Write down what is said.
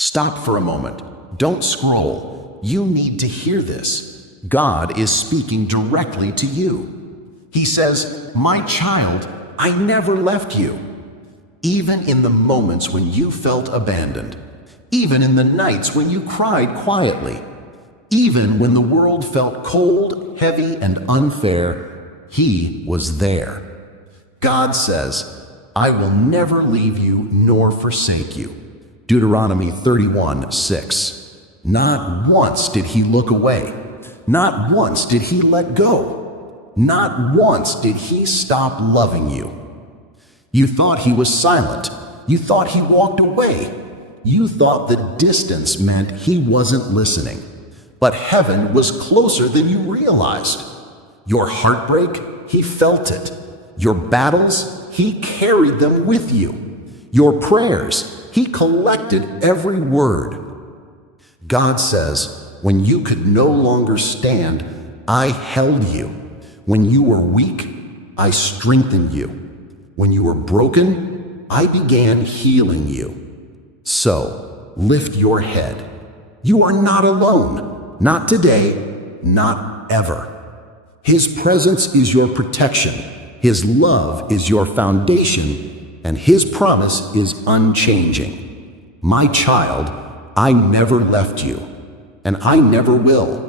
Stop for a moment. Don't scroll. You need to hear this. God is speaking directly to you. He says, "My child, I never left you." Even in the moments when you felt abandoned, even in the nights when you cried quietly, even when the world felt cold, heavy, and unfair, He was there. God says, "I will never leave you nor forsake you." Deuteronomy 31:6. Not once did He look away. Not once did He let go. Not once did He stop loving you. You thought He was silent. You thought He walked away. You thought the distance meant He wasn't listening. But heaven was closer than you realized. Your heartbreak, He felt it. Your battles, He carried them with you. Your prayers, He collected every word. God says, when you could no longer stand, I held you. When you were weak, I strengthened you. When you were broken, I began healing you. So, lift your head. You are not alone. Not today, not ever. His presence is your protection. His love is your foundation, and His promise is unchanging. My child, I never left you, and I never will.